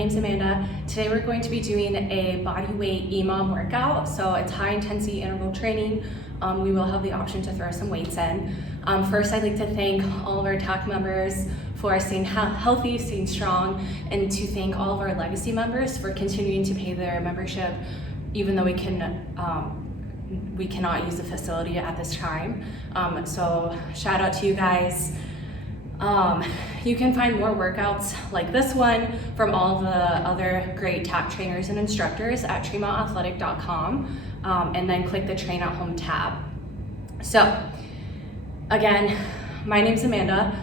name's Amanda. Today we're going to be doing a body weight EMOM workout. So it's high intensity interval training. We will have the option to throw some weights in. First, I'd like to thank all of our TAC members for staying healthy, staying strong, and to thank all of our legacy members for continuing to pay their membership, even though we cannot use the facility at this time. So shout out to you guys. You can find more workouts like this one from all the other great TAC trainers and instructors at TremontAthletic.com, and then click the Train at Home tab. So again, my name's Amanda.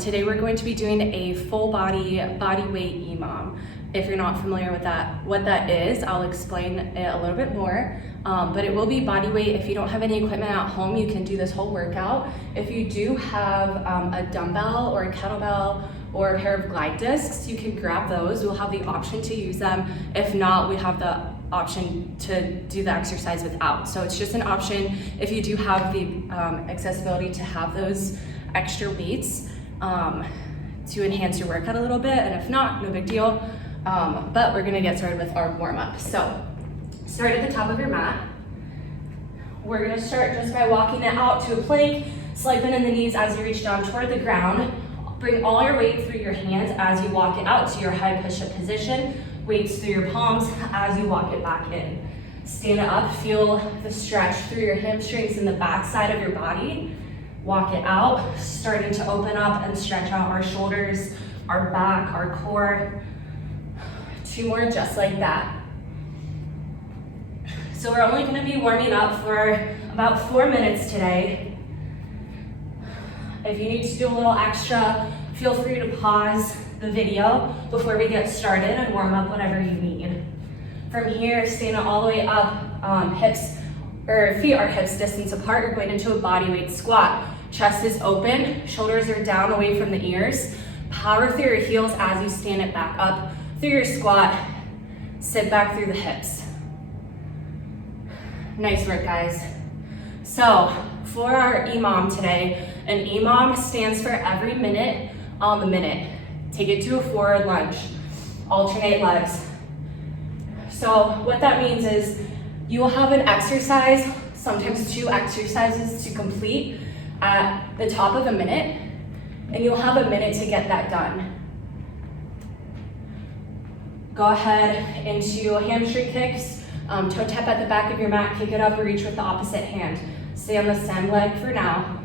Today we're going to be doing a full body weight EMOM. If you're not familiar with what that is, I'll explain it a little bit more. But it will be body weight. If you don't have any equipment at home, you can do this whole workout. If you do have a dumbbell or a kettlebell or a pair of glide discs, you can grab those. We'll have the option to use them. If not, we have the option to do the exercise without. So it's just an option if you do have the accessibility to have those extra weights to enhance your workout a little bit. And if not, no big deal. But we're gonna get started with our warm-up. So start at the top of your mat. We're gonna start just by walking it out to a plank, slide bend in the knees as you reach down toward the ground. Bring all your weight through your hands as you walk it out to your high push-up position. Weights through your palms as you walk it back in. Stand up, feel the stretch through your hamstrings and the back side of your body. Walk it out, starting to open up and stretch out our shoulders, our back, our core. 2 more just like that. So we're only going to be warming up for about 4 minutes today. If you need to do a little extra, feel free to pause the video before we get started and warm up whatever you need. From here, stand all the way up, feet are hips distance apart. You're going into a body weight squat. Chest is open, shoulders are down away from the ears. Power through your heels as you stand it back up through your squat. Sit back through the hips. Nice work, guys. So for our EMOM today, an EMOM stands for every minute on the minute. Take it to a forward lunge. Alternate legs. So what that means is you will have an exercise, sometimes 2 exercises to complete at the top of a minute, and you'll have a minute to get that done. Go ahead into hamstring kicks, toe tap at the back of your mat, kick it up or reach with the opposite hand. Stay on the same leg for now.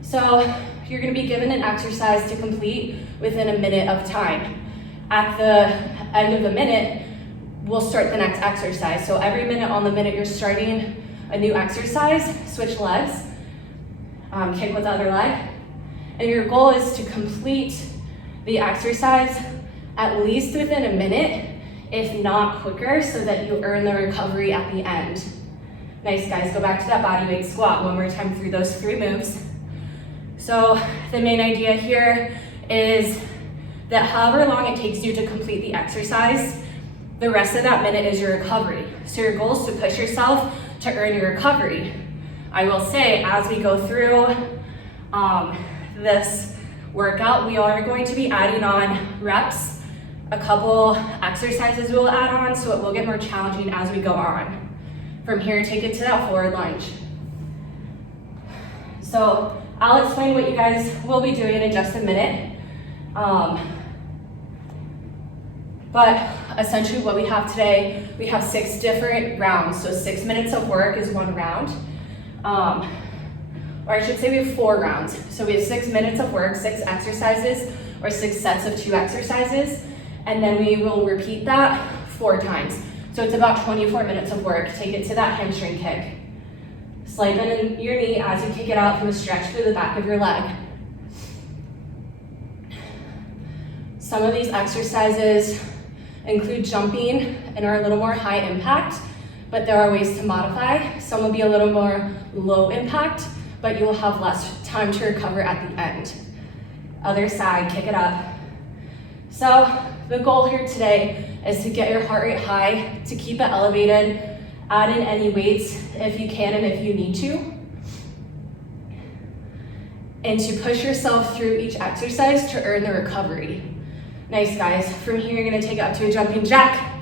So you're gonna be given an exercise to complete within a minute of time. At the end of the minute, we'll start the next exercise. So every minute on the minute you're starting a new exercise, switch legs, kick with the other leg. And your goal is to complete the exercise at least within a minute, if not quicker, so that you earn the recovery at the end. Nice, guys. Go back to that body weight squat one more time through those 3 moves. So the main idea here is that however long it takes you to complete the exercise, the rest of that minute is your recovery. So your goal is to push yourself to earn your recovery. I will say, as we go through this workout, we are going to be adding on reps. A couple exercises we'll add on, so it will get more challenging as we go on. From here, take it to that forward lunge. So I'll explain what you guys will be doing in just a minute. But essentially what we have today, we have 6 different rounds. So 6 minutes of work is 1 round. Or I should say we have 4 rounds. So we have 6 minutes of work, 6 exercises, or 6 sets of 2 exercises. And then we will repeat that 4 times. So it's about 24 minutes of work. Take it to that hamstring kick. Slide bend in your knee as you kick it out from a stretch through the back of your leg. Some of these exercises include jumping and are a little more high impact, but there are ways to modify. Some will be a little more low impact, but you will have less time to recover at the end. Other side, kick it up. So the goal here today is to get your heart rate high, to keep it elevated, add in any weights if you can and if you need to, and to push yourself through each exercise to earn the recovery. Nice, guys. From here, you're gonna take it up to a jumping jack,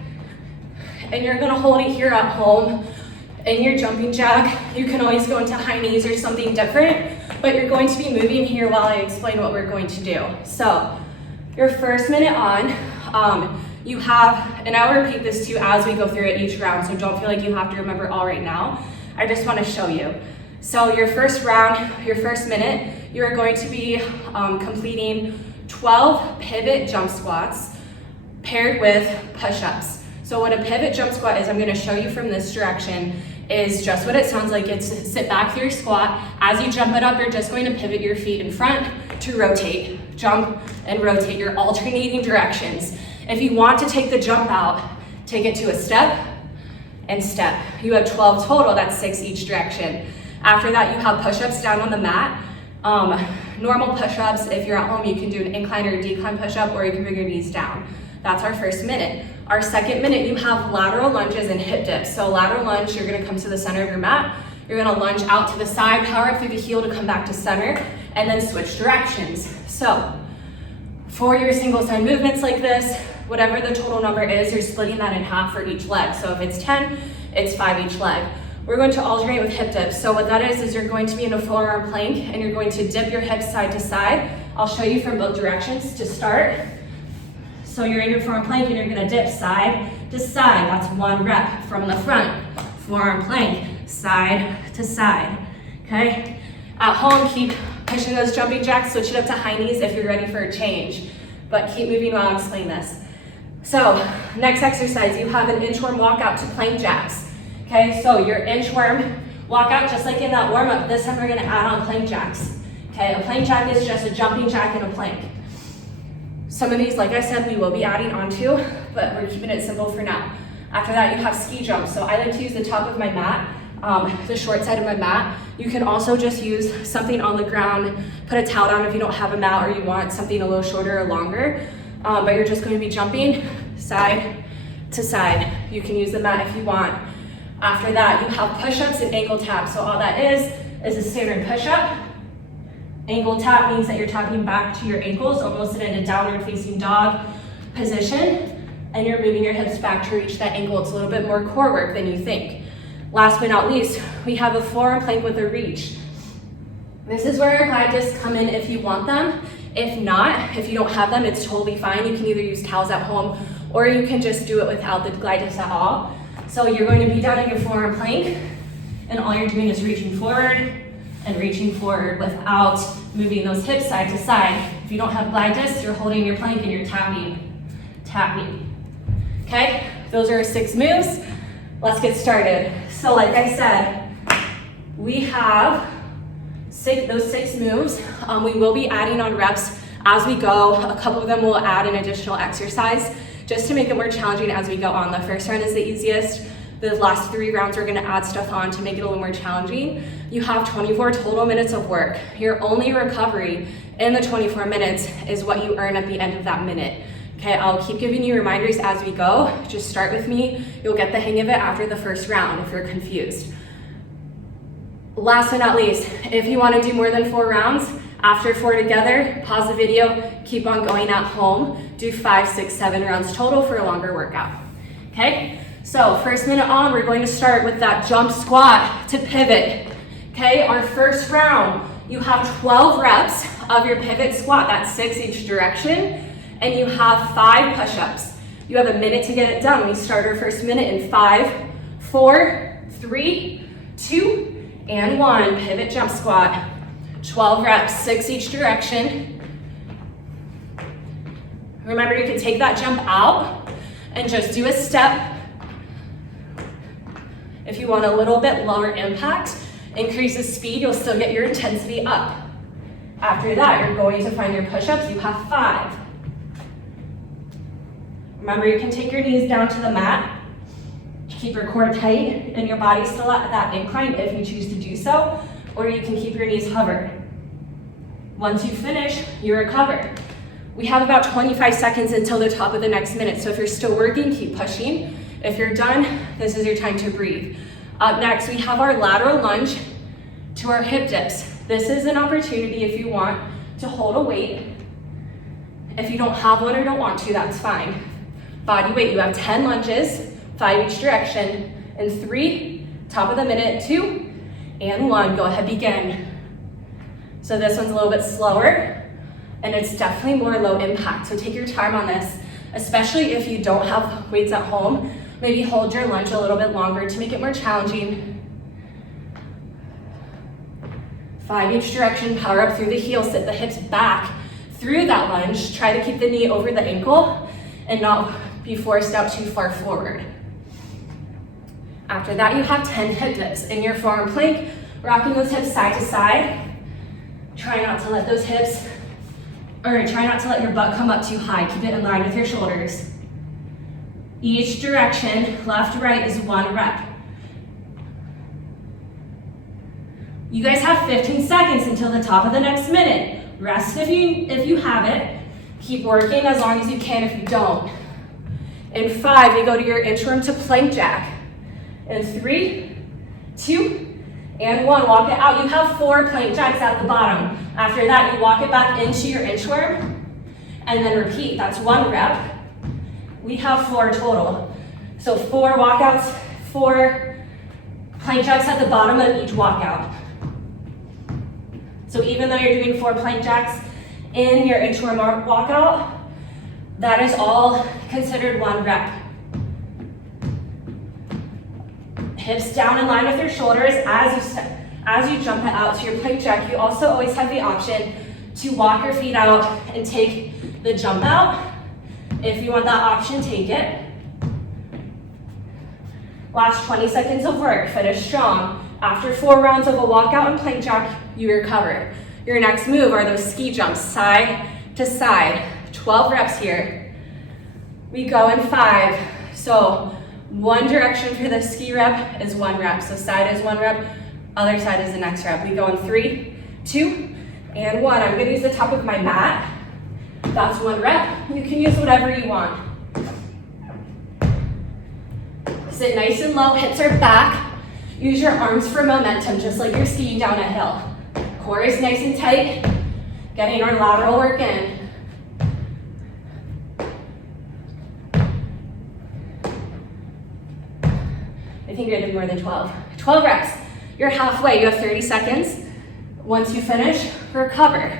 and you're gonna hold it here at home. In your jumping jack, you can always go into high knees or something different, but you're going to be moving here while I explain what we're going to do. So, your first minute on, you have, and I'll repeat this to you as we go through it each round, so don't feel like you have to remember all right now. I just want to show you. So your first round, your first minute, you're going to be completing 12 pivot jump squats paired with push-ups. So what a pivot jump squat is, I'm going to show you from this direction, is just what it sounds like. It's sit back through your squat. As you jump it up, you're just going to pivot your feet in front to rotate. Jump and rotate. You're alternating directions. If you want to take the jump out, take it to a step and step. You have 12 total, that's 6 each direction. After that, you have push-ups down on the mat. Normal push-ups, if you're at home, you can do an incline or a decline push-up, or you can bring your knees down. That's our first minute. Our second minute, you have lateral lunges and hip dips. So lateral lunge, you're gonna come to the center of your mat. You're gonna lunge out to the side, power up through the heel to come back to center, and then switch directions. So for your single side movements like this, whatever the total number is, you're splitting that in half for each leg. So if it's 10, it's 5 each leg. We're going to alternate with hip dips. So what that is you're going to be in a forearm plank, and you're going to dip your hips side to side. I'll show you from both directions to start. So you're in your forearm plank, and you're gonna dip side to side. That's 1 rep from the front. Forearm plank, side to side, okay? At home, keep pushing those jumping jacks, switch it up to high knees if you're ready for a change. But keep moving while I explain this. So, next exercise, you have an inchworm walkout to plank jacks. Okay, so your inchworm walkout, just like in that warm-up, this time we're gonna add on plank jacks. Okay, a plank jack is just a jumping jack and a plank. Some of these, like I said, we will be adding onto, but we're keeping it simple for now. After that, you have ski jumps. So I like to use the top of my mat, the short side of my mat. You can also just use something on the ground, put a towel down if you don't have a mat or you want something a little shorter or longer. But you're just going to be jumping side to side. You can use the mat if you want. After that, you have push-ups and ankle taps. So all that is a standard push-up. Ankle tap means that you're tapping back to your ankles, almost in a downward facing dog position, and you're moving your hips back to reach that ankle. It's a little bit more core work than you think. Last but not least, we have a forearm plank with a reach. This is where our glide discs come in if you want them. If not, if you don't have them, it's totally fine. You can either use towels at home, or you can just do it without the glide discs at all. So you're going to be down in your forearm plank, and all you're doing is reaching forward and reaching forward without moving those hips side to side. If you don't have glide discs, you're holding your plank and you're tapping, tapping. Okay, those are our 6 moves. Let's get started. So like I said, we have those 6 moves. We will be adding on reps as we go. A couple of them will add an additional exercise just to make it more challenging as we go on. The first round is the easiest. The last 3 rounds we're gonna add stuff on to make it a little more challenging. You have 24 total minutes of work. Your only recovery in the 24 minutes is what you earn at the end of that minute. Okay, I'll keep giving you reminders as we go. Just start with me. You'll get the hang of it after the first round if you're confused. Last but not least, if you wanna do more than 4 rounds, after 4 together, pause the video, keep on going at home, do 5, 6, 7 rounds total for a longer workout. Okay? So first minute on, we're going to start with that jump squat to pivot. Okay, our first round, you have 12 reps of your pivot squat, that's 6 each direction, and you have 5 push-ups. You have a minute to get it done. We start our first minute in 5, 4, 3, 2, and 1. Pivot jump squat, 12 reps, 6 each direction. Remember, you can take that jump out and just do a step. If you want a little bit lower impact, increase the speed, you'll still get your intensity up. After that, you're going to find your push-ups. You have 5. Remember, you can take your knees down to the mat. Keep your core tight and your body still at that incline if you choose to do so, or you can keep your knees hovered. Once you finish, you recover. We have about 25 seconds until the top of the next minute, so if you're still working, keep pushing. If you're done, this is your time to breathe. Up next, we have our lateral lunge to our hip dips. This is an opportunity if you want to hold a weight If you don't have one or don't want to, that's fine. Body weight, you have 10 lunges, 5 each direction, in 3, top of the minute, 2, and 1. Go ahead, begin. So this one's a little bit slower, and it's definitely more low impact. So take your time on this, especially if you don't have weights at home. Maybe hold your lunge a little bit longer to make it more challenging. 5 each direction, power up through the heels, sit the hips back through that lunge. Try to keep the knee over the ankle and not be forced out too far forward. After that, you have 10 hip dips in your forearm plank, rocking those hips side to side. Try not to let those hips, or try not to let your butt come up too high. Keep it in line with your shoulders. Each direction, left, right, is 1 rep. You guys have 15 seconds until the top of the next minute. Rest if you have it. Keep working as long as you can if you don't. In 5, you go to your inchworm to plank jack. In 3, 2, and 1, walk it out. You have 4 plank jacks at the bottom. After that, you walk it back into your inchworm, and then repeat. That's 1 rep. We have 4 total. So 4 walkouts, 4 plank jacks at the bottom of each walkout. So even though you're doing 4 plank jacks in your inchworm walkout, that is all considered 1 rep. Hips down in line with your shoulders as you jump it out to your plank jack. You also always have the option to walk your feet out and take the jump out. If you want that option, take it. Last 20 seconds of work, finish strong. After 4 rounds of a walkout and plank jack, you recover. Your next move are those ski jumps, side to side. 12 reps here. We go in 5. So 1 direction for the ski rep is 1 rep. So side is 1 rep, other side is the next rep. We go in 3, 2, and 1. I'm gonna use the top of my mat. That's 1 rep. You can use whatever you want. Sit nice and low, hips are back. Use your arms for momentum, just like you're skiing down a hill. Core is nice and tight, getting our lateral work in. I think I did more than 12. 12 reps. You're halfway, you have 30 seconds. Once you finish, recover.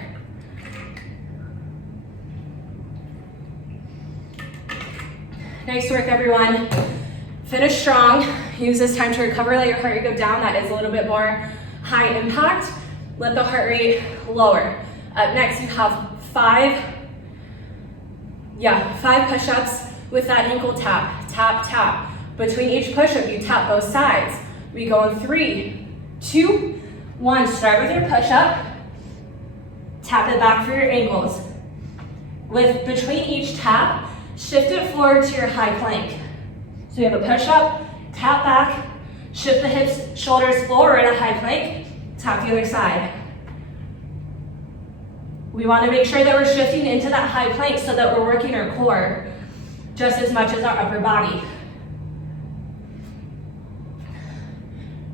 Nice work, everyone. Finish strong. Use this time to recover. Let your heart rate go down. That is a little bit more high impact. Let the heart rate lower. Up next, you have 5 push-ups with that ankle tap, tap, tap. Between each push-up, you tap both sides. We go in 3, 2, 1. Start with your push-up. Tap it back for your ankles. Between each tap, shift it forward to your high plank. So you have a push-up, tap back, shift the hips, shoulders forward in a high plank, tap the other side. We want to make sure that we're shifting into that high plank so that we're working our core just as much as our upper body.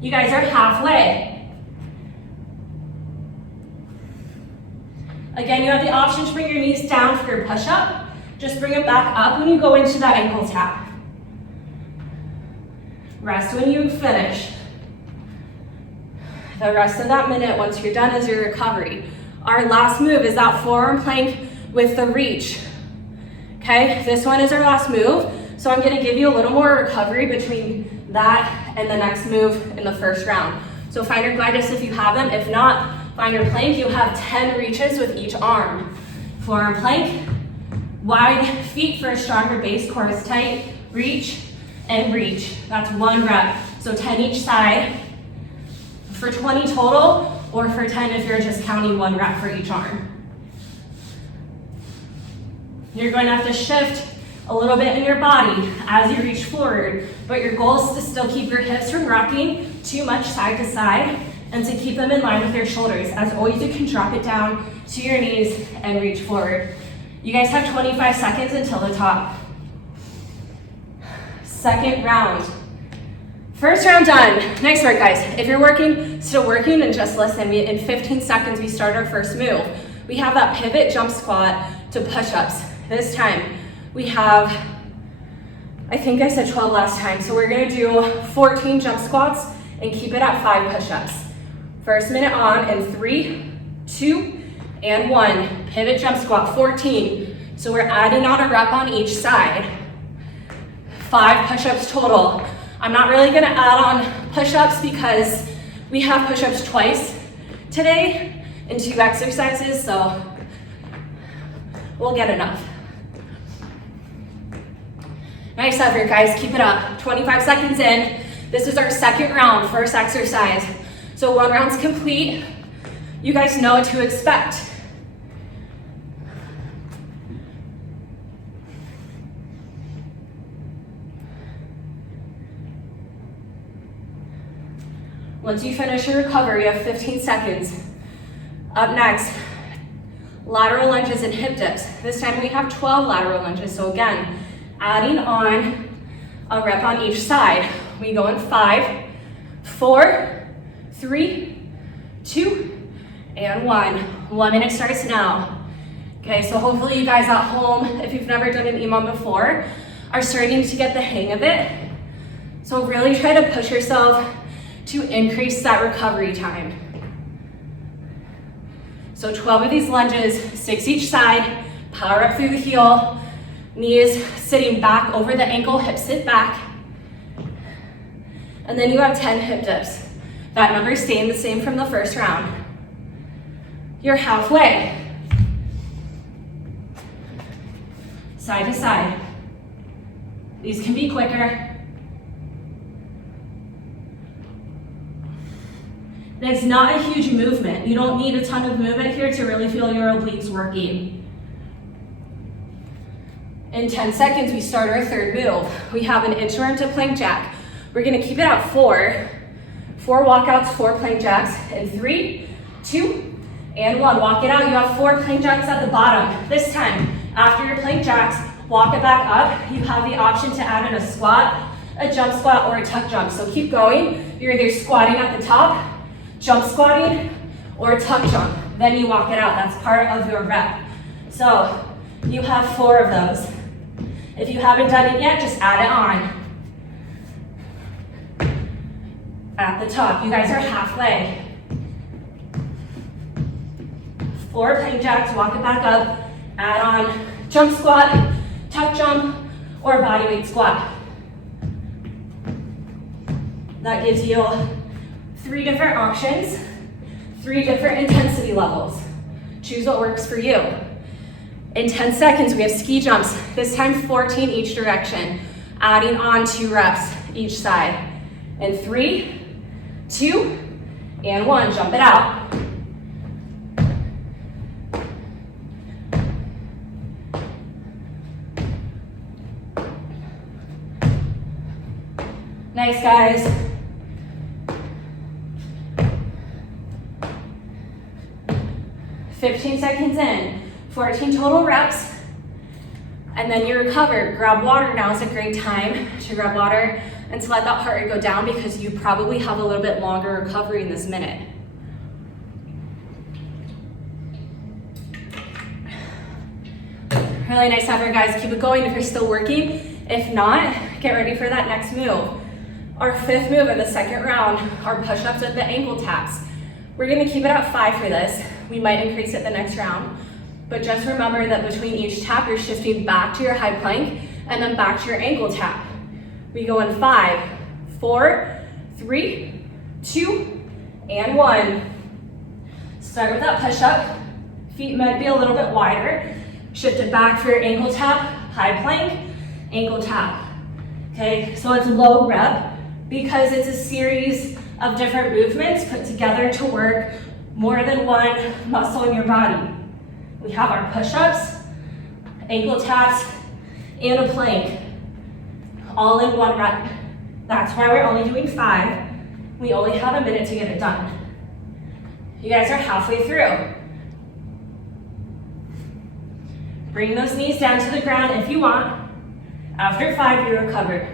You guys are halfway. Again, you have the option to bring your knees down for your push-up. Just bring them back up when you go into that ankle tap. Rest when you finish. The rest of that minute, once you're done, is your recovery. Our last move is that forearm plank with the reach. Okay, this one is our last move. So I'm gonna give you a little more recovery between that and the next move in the first round. So find your glide discs if you have them. If not, find your plank. You have 10 reaches with each arm. Forearm plank, wide feet for a stronger base, core is tight, reach, and reach. That's 1 rep. So 10 each side for 20 total, or for 10 if you're just counting 1 rep for each arm. You're going to have to shift a little bit in your body as you reach forward, but your goal is to still keep your hips from rocking too much side to side and to keep them in line with your shoulders. As always, you can drop it down to your knees and reach forward. You guys have 25 seconds until the top. Second round. First round done. Nice work, guys. If you're still working, then just listen. In 15 seconds, we start our first move. We have that pivot jump squat to push-ups. This time we have, I think I said 12 last time, so we're gonna do 14 jump squats and keep it at 5 push-ups. First minute on in 3, 2, and 1. Pivot jump squat, 14. So we're adding on a rep on each side. 5 push-ups total. I'm not really gonna add on push-ups because we have push-ups twice today in 2 exercises, so we'll get enough. Nice effort, guys, keep it up. 25 seconds in. This is our second round, first exercise. So 1 round's complete. You guys know what to expect. Once you finish your recovery, you have 15 seconds. Up next, lateral lunges and hip dips. This time we have 12 lateral lunges. So again, adding on a rep on each side. We go in 5, 4, 3, 2, and 1. 1 minute starts now. Okay, so hopefully you guys at home, if you've never done an EMOM before, are starting to get the hang of it. So really try to push yourself to increase that recovery time. So 12 of these lunges, 6 each side, power up through the heel, knees sitting back over the ankle, hips sit back. And then you have 10 hip dips. That number is staying the same from the first round. You're halfway. Side to side. These can be quicker. It's not a huge movement. You don't need a ton of movement here to really feel your obliques working. In 10 seconds, we start our third move. We have an inchworm to plank jack. We're gonna keep it at 4. 4 walkouts, 4 plank jacks in 3, 2, and 1. Walk it out. You have 4 plank jacks at the bottom. This time, after your plank jacks, walk it back up. You have the option to add in a squat, a jump squat, or a tuck jump. So keep going. You're either squatting at the top, jump squatting, or tuck jump. Then you walk it out. That's part of your rep. So you have 4 of those. If you haven't done it yet, just add it on. At the top, you guys are halfway. 4 plank jacks, walk it back up, add on jump squat, tuck jump, or bodyweight squat. That gives you 3 different options, 3 different intensity levels. Choose what works for you. In 10 seconds, we have ski jumps, this time 14 each direction, adding on 2 reps each side. In 3, 2, and 1, jump it out. Nice, guys. "15 seconds in, 14 total reps, and then you recover. Grab water. Now is a great time to grab water and to let that heart rate go down because you probably have a little bit longer recovery in this minute. Really nice effort, guys. Keep it going if you're still working. If not, get ready for that next move. Our 5th move of the second round are push-ups with the ankle taps. We're gonna keep it at 5 for this. We might increase it the next round, but just remember that between each tap, you're shifting back to your high plank and then back to your ankle tap. We go in 5, 4, 3, 2, and 1. Start with that push-up. Feet might be a little bit wider. Shift it back for your ankle tap, high plank, ankle tap. Okay, so it's low rep because it's a series of different movements put together to work more than one muscle in your body. We have our push-ups, ankle taps, and a plank, all in 1 rep. That's why we're only doing 5. We only have a minute to get it done. You guys are halfway through. Bring those knees down to the ground if you want. After 5, you recover.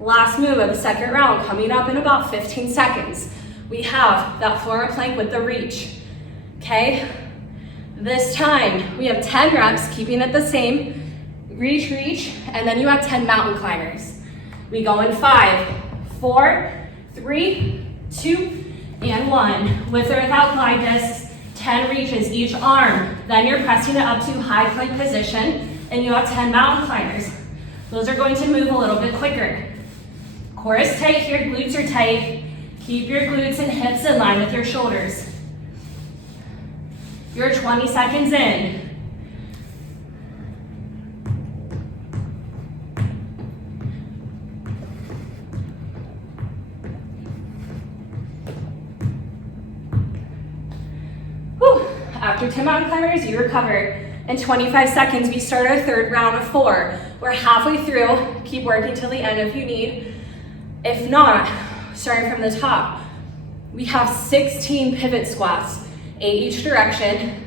Last move of the second round coming up in about 15 seconds. We have that forearm plank with the reach. Okay? This time, we have 10 reps, keeping it the same. Reach, reach, and then you have 10 mountain climbers. We go in 5, 4, 3, 2, and 1. With or without glide discs, 10 reaches each arm. Then you're pressing it up to high plank position, and you have 10 mountain climbers. Those are going to move a little bit quicker. Core is tight here, glutes are tight. Keep your glutes and hips in line with your shoulders. You're 20 seconds in. Whew. After 10 mountain climbers, you recover. In 25 seconds, we start our third round of 4. We're halfway through. Keep working till the end if you need. If not, starting from the top, we have 16 pivot squats, 8 each direction,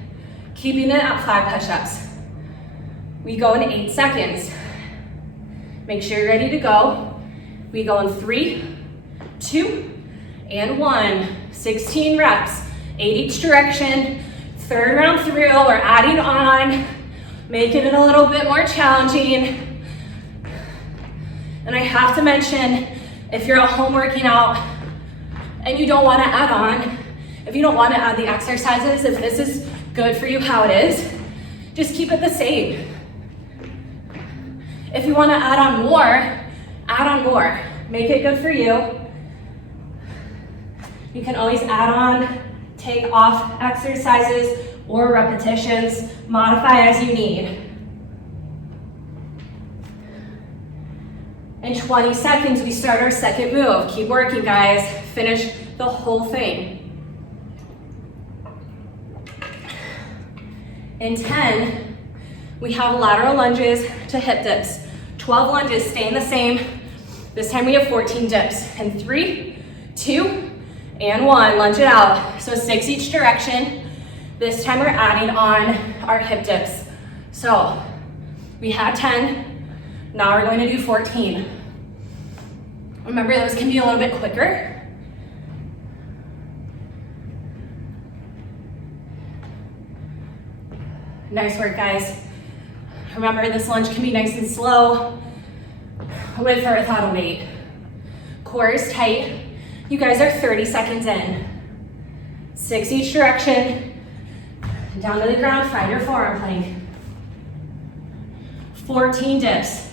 keeping it at 5 push-ups. We go in 8 seconds. Make sure you're ready to go. We go in 3, 2, and 1. 16 reps, 8 each direction. Third round through, we're adding on, making it a little bit more challenging. And I have to mention, if you're at home working out and you don't want to add on, if you don't want to add the exercises, if this is good for you how it is, just keep it the same. If you want to add on more. Make it good for you. You can always add on, take off exercises or repetitions, modify as you need. In 20 seconds, we start our second move. Keep working, guys. Finish the whole thing. In 10, we have lateral lunges to hip dips. 12 lunges, staying the same. This time we have 14 dips. In 3, 2, and 1, lunge it out. So 6 each direction. This time we're adding on our hip dips. So we had 10, now we're going to do 14. Remember, those can be a little bit quicker. Nice work, guys. Remember, this lunge can be nice and slow, with or without a weight. Core is tight. You guys are 30 seconds in. 6 each direction. Down to the ground, find your forearm plank. 14 dips.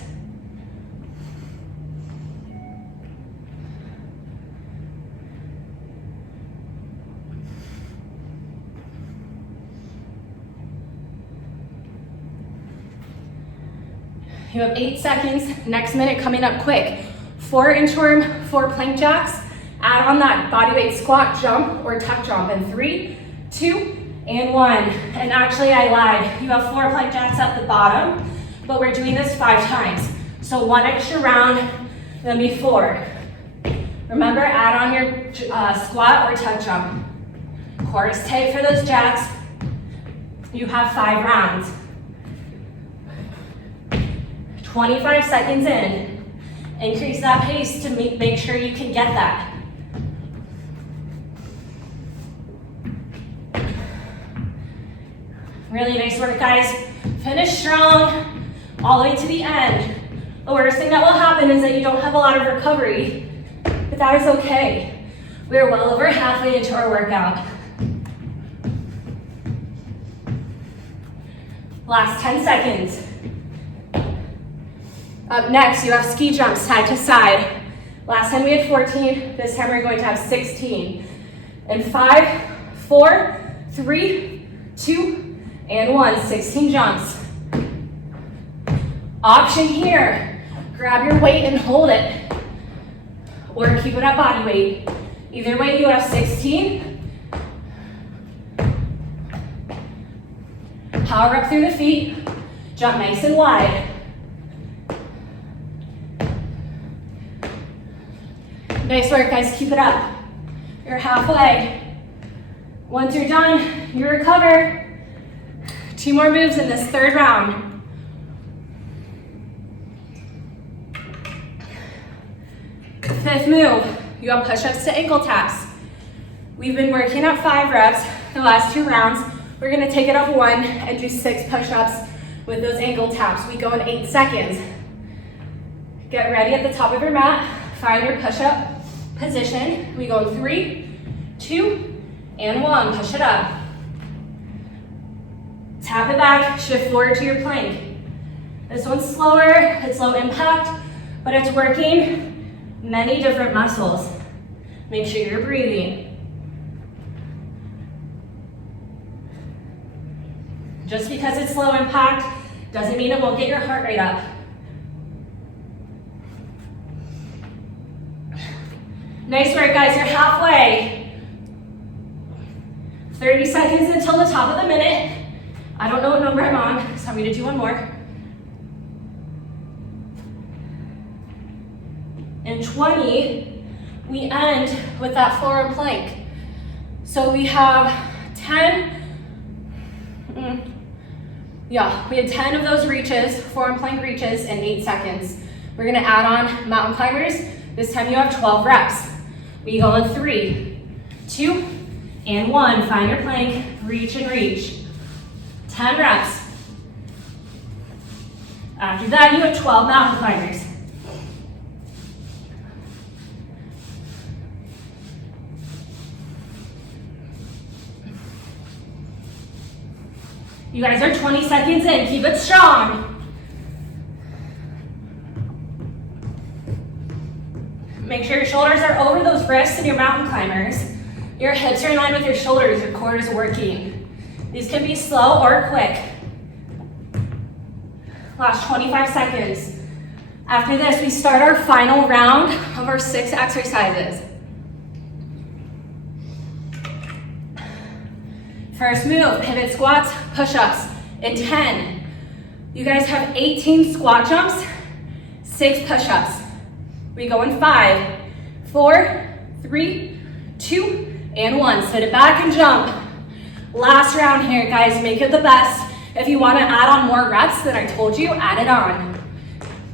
You have 8 seconds. Next minute coming up quick. 4 inchworm, 4 plank jacks. Add on that bodyweight squat, jump, or tuck jump in 3, 2, and 1. And actually, I lied. You have 4 plank jacks at the bottom, but we're doing this 5 times. So 1 extra round, then be 4. Remember, add on your squat or tuck jump. Core is tight for those jacks. You have 5 rounds. 25 seconds in. Increase that pace to make sure you can get that. Really nice work, guys. Finish strong all the way to the end. The worst thing that will happen is that you don't have a lot of recovery, but that is okay. We're well over halfway into our workout. Last 10 seconds. Up next, you have ski jumps side to side. Last time we had 14, this time we're going to have 16. In 5, 4, 3, 2, and 1, 16 jumps. Option here, grab your weight and hold it, or keep it at body weight. Either way, you have 16. Power up through the feet, jump nice and wide. Nice work, guys, keep it up. You're halfway. Once you're done, you recover. 2 more moves in this third round. Fifth move, you have push-ups to ankle taps. We've been working at 5 reps the last 2 rounds. We're gonna take it up one and do 6 push-ups with those ankle taps. We go in 8 seconds. Get ready at the top of your mat. Find your push-up position. We go in 3, 2, and 1. Push it up. Tap it back, shift forward to your plank. This one's slower, it's low impact, but it's working many different muscles. Make sure you're breathing. Just because it's low impact doesn't mean it won't get your heart rate up. Nice work, guys, you're halfway. 30 seconds until the top of the minute. I don't know what number I'm on, so I'm gonna do one more. In 20, we end with that forearm plank. So we have 10, we had 10 of those reaches, forearm plank reaches in 8 seconds. We're gonna add on mountain climbers. This time you have 12 reps. We go in 3, 2, and 1. Find your plank, reach and reach. 10 reps. After that, you have 12 mountain climbers. You guys are 20 seconds in, keep it strong. Make sure your shoulders are over those wrists and your mountain climbers. Your hips are in line with your shoulders, your core is working. These can be slow or quick. Last 25 seconds. After this, we start our final round of our 6 exercises. First move, pivot squats, push-ups in 10. You guys have 18 squat jumps, 6 push-ups. We go in 5, 4, 3, 2, and 1. Sit it back and jump. Last round here, guys, make it the best. If you want to add on more reps than I told you, add it on.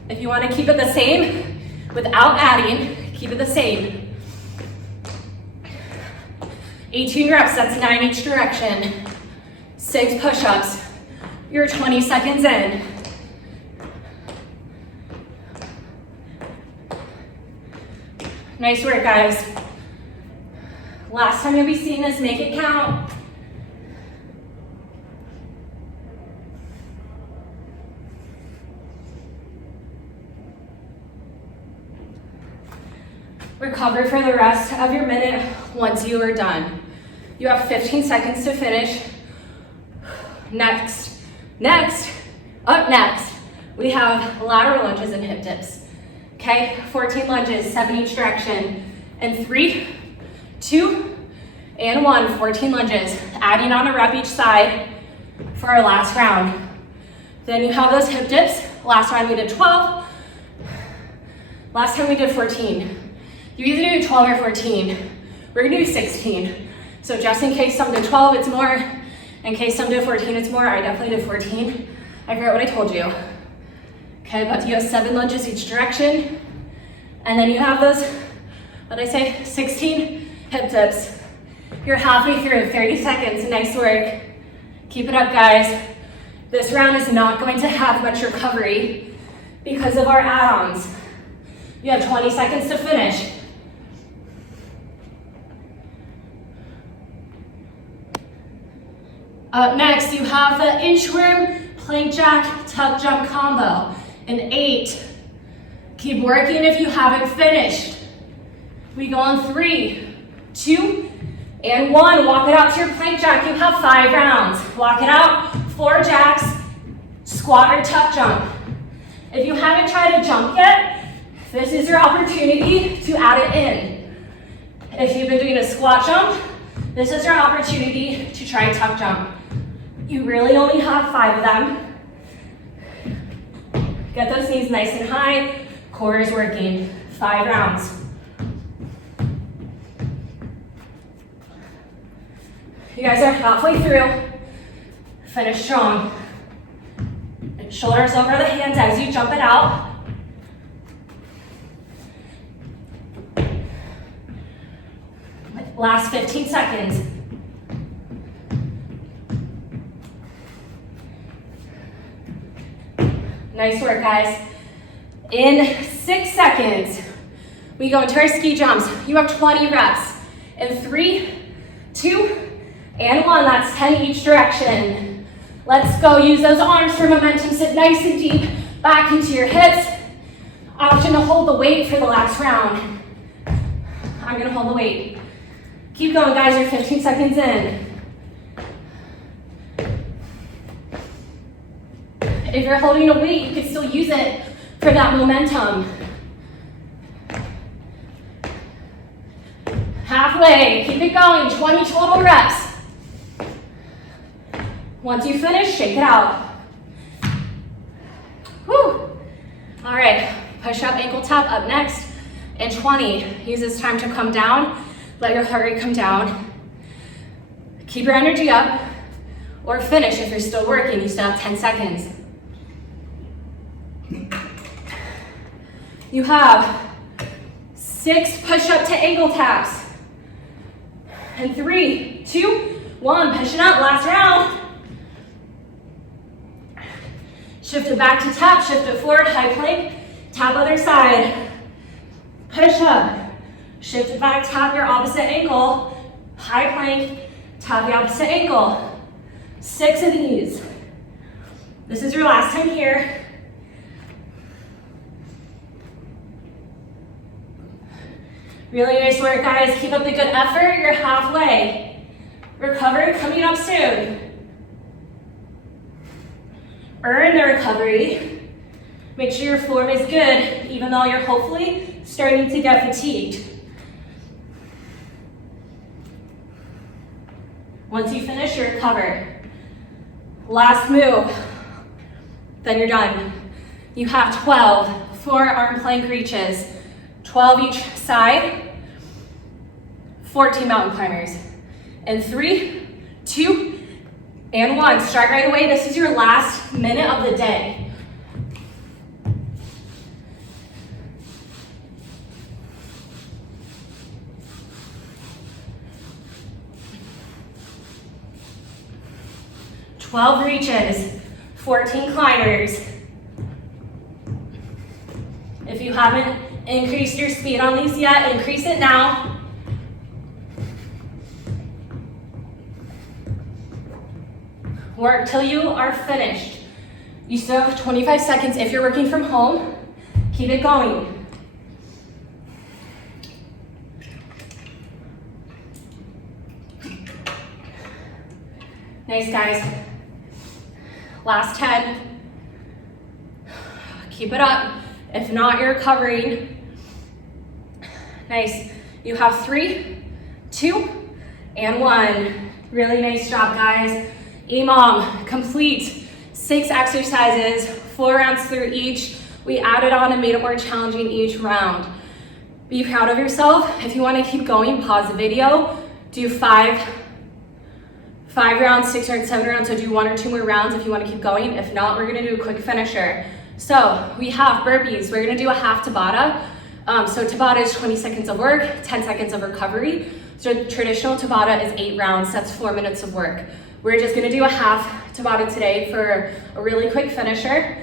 If you want to keep it the same without adding, keep it the same. 18 reps, that's 9 each direction. 6 push-ups. You're 20 seconds in. Nice work, guys. Last time you'll be seeing this, make it count. Recover for the rest of your minute once you are done. You have 15 seconds to finish. Up next, we have lateral lunges and hip dips. Okay, 14 lunges, 7 each direction. And 3, 2, and 1, 14 lunges. Adding on a rep each side for our last round. Then you have those hip dips. Last round we did 12. Last time we did 14. You either do 12 or 14. We're gonna do 16. So just in case some did 12, it's more. In case some did 14, it's more. I definitely did 14. I forget what I told you. Okay, but you have 7 lunges each direction. And then you have those, what did I say, 16 hip dips. You're halfway through, 30 seconds, nice work. Keep it up, guys. This round is not going to have much recovery because of our add-ons. You have 20 seconds to finish. Up next, you have the inchworm, plank jack, tuck jump combo. In 8. Keep working if you haven't finished. We go on 3, 2, and 1. Walk it out to your plank jack. You have 5 rounds. Walk it out, 4 jacks, squat or tuck jump. If you haven't tried a jump yet, this is your opportunity to add it in. If you've been doing a squat jump, this is your opportunity to try a tuck jump. You really only have 5 of them. Get those knees nice and high. Core is working. 5 rounds. You guys are halfway through. Finish strong. Shoulders over the hands as you jump it out. Last 15 seconds. Nice work, guys. In 6 seconds, we go into our ski jumps. You have 20 reps. In 3, 2, and 1. That's 10 each direction. Let's go. Use those arms for momentum. Sit nice and deep back into your hips. Option to hold the weight for the last round. I'm gonna hold the weight. Keep going, guys. You're 15 seconds in. If you're holding a weight, you can still use it for that momentum. Halfway, keep it going, 20 total reps. Once you finish, shake it out. Whew. All right, push up, ankle tap up next. And 20, use this time to come down. Let your heart rate come down. Keep your energy up, or finish if you're still working. You still have 10 seconds. You have 6 push-up to ankle taps. And 3, 2, 1, push it up, last round. Shift it back to tap, shift it forward, high plank, tap other side. Push up, shift it back, tap your opposite ankle, high plank, tap the opposite ankle. 6 of these. This is your last time here. Really nice work, guys. Keep up the good effort. You're halfway. Recovery coming up soon. Earn the recovery. Make sure your form is good, even though you're hopefully starting to get fatigued. Once you finish, you recover. Last move, then you're done. You have 12 forearm plank reaches, 12 each side, 14 mountain climbers. In 3, 2, and 1. Start right away. This is your last minute of the day. "12 reaches, 14 climbers." If you haven't increased your speed on these yet, increase it now. Work till you are finished. You still have 25 seconds. If you're working from home, keep it going. Nice, guys. Last 10. Keep it up. If not, you're recovering. Nice. You have 3, 2, and 1. Really nice job, guys. EMOM, complete 6 exercises, 4 rounds through each. We added on and made it more challenging each round. Be proud of yourself. If you want to keep going, pause the video. Do 5 rounds, 6 rounds, 7 rounds. So do 1 or 2 more rounds if you want to keep going. If not, we're going to do a quick finisher. So we have burpees. We're going to do a half Tabata. So Tabata is 20 seconds of work, 10 seconds of recovery. So traditional Tabata is 8 rounds. That's 4 minutes of work. We're just gonna do a half Tabata today for a really quick finisher.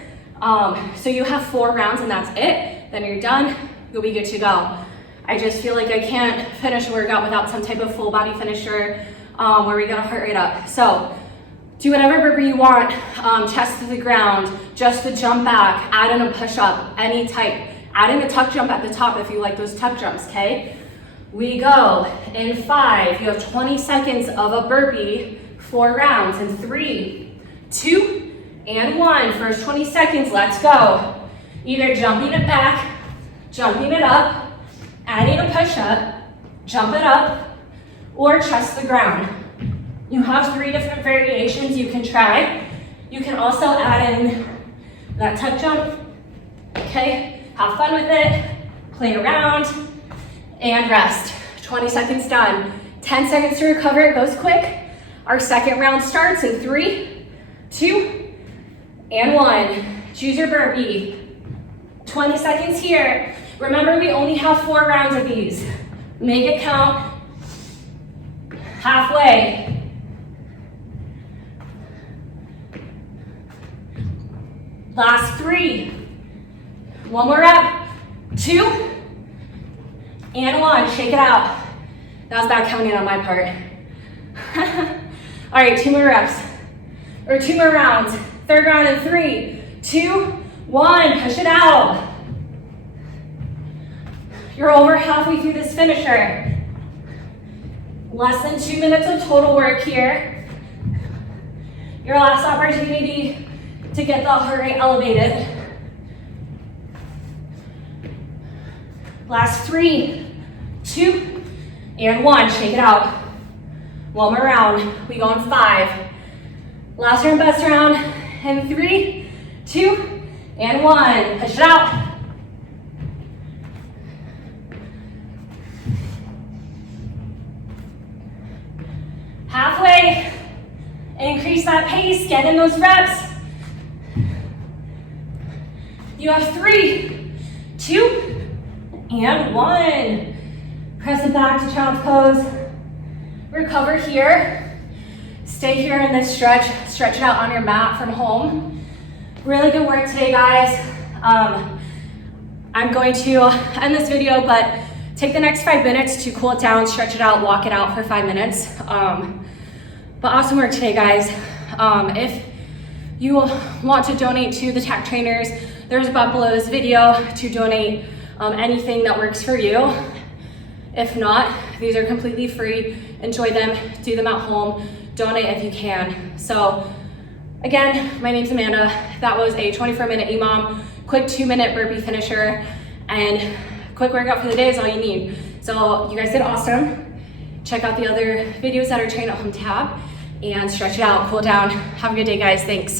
So you have 4 rounds and that's it. Then you're done, you'll be good to go. I just feel like I can't finish a workout without some type of full body finisher where we get a heart rate up. So do whatever burpee you want, chest to the ground, just the jump back, add in a push up, any type. Add in a tuck jump at the top if you like those tuck jumps, okay? We go in 5, you have 20 seconds of a burpee, 4 rounds in 3, 2, and 1. First 20 seconds, let's go. Either jumping it back, jumping it up, adding a push up, jump it up, or chest the ground. You have 3 different variations you can try. You can also add in that tuck jump, okay? Have fun with it, play around, and rest. 20 seconds done. 10 seconds to recover, it goes quick. Our second round starts in 3, 2, and 1. Choose your burpee. 20 seconds here. Remember, we only have 4 rounds of these. Make it count. Halfway. 1, Last 3. One more rep. 2 and 1. Shake it out. That was bad counting on my part. All right, 2 more reps, or 2 more rounds. Third round in 3, 2, 1. Push it out. You're over halfway through this finisher. Less than 2 minutes of total work here. Your last opportunity to get the heart rate elevated. Last 3, 2, and 1. Shake it out. One more round. We go in 5. Last round, best round. In 3, 2, and 1. Push it out. Halfway. Increase that pace. Get in those reps. You have 3, 2, and 1. Press it back to child's pose. Recover here. Stay here in this stretch. Stretch it out on your mat from home. Really good work today, guys. I'm going to end this video, but take the next 5 minutes to cool it down, stretch it out, walk it out for 5 minutes. But awesome work today, guys. If you want to donate to the tech trainers, there's a button below this video to donate anything that works for you. If not, these are completely free. Enjoy them, do them at home, donate if you can. So again, my name's Amanda. That was a 24-minute EMOM, quick 2-minute burpee finisher, and quick workout for the day is all you need. So you guys did awesome. Check out the other videos that are Train at Home tab and stretch it out, cool down. Have a good day, guys. Thanks.